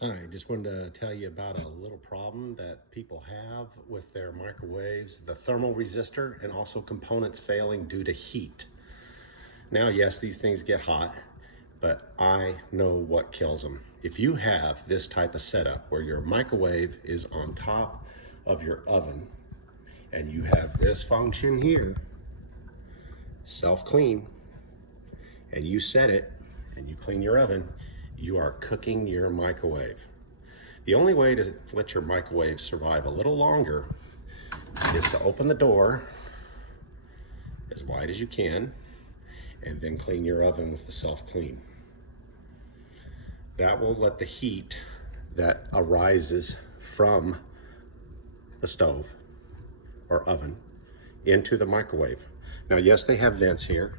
Hi, just wanted to tell you about a little problem that people have with their microwaves, the thermal resistor, and also components failing due to heat. Now, yes, these things get hot, but I know what kills them. If you have this type of setup where your microwave is on top of your oven and you have this function here, self-clean, and you set it and you clean your oven, you are cooking your microwave. The only way to let your microwave survive a little longer is to open the door as wide as you can and then clean your oven with the self-clean. That will let the heat that arises from the stove or oven into the microwave. Now, yes, they have vents here,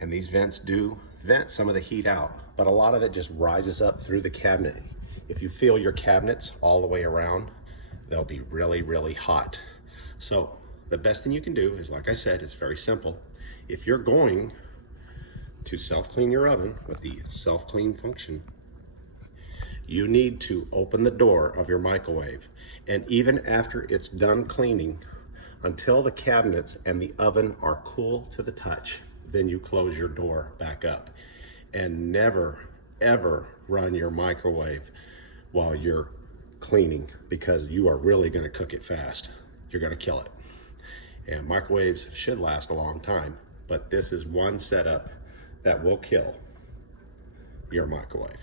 and these vents do vent some of the heat out, but a lot of it just rises up through the cabinet. If you feel your cabinets all the way around, they'll be really, really hot. So the best thing you can do is, like I said, it's very simple. If you're going to self-clean your oven with the self-clean function, you need to open the door of your microwave. And even after it's done cleaning, until the cabinets and the oven are cool to the touch, then you close your door back up. And never, ever run your microwave while you're cleaning, because you are really gonna cook it fast. You're gonna kill it. And microwaves should last a long time, but this is one setup that will kill your microwave.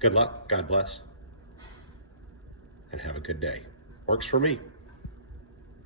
Good luck, God bless, and have a good day. Works for me.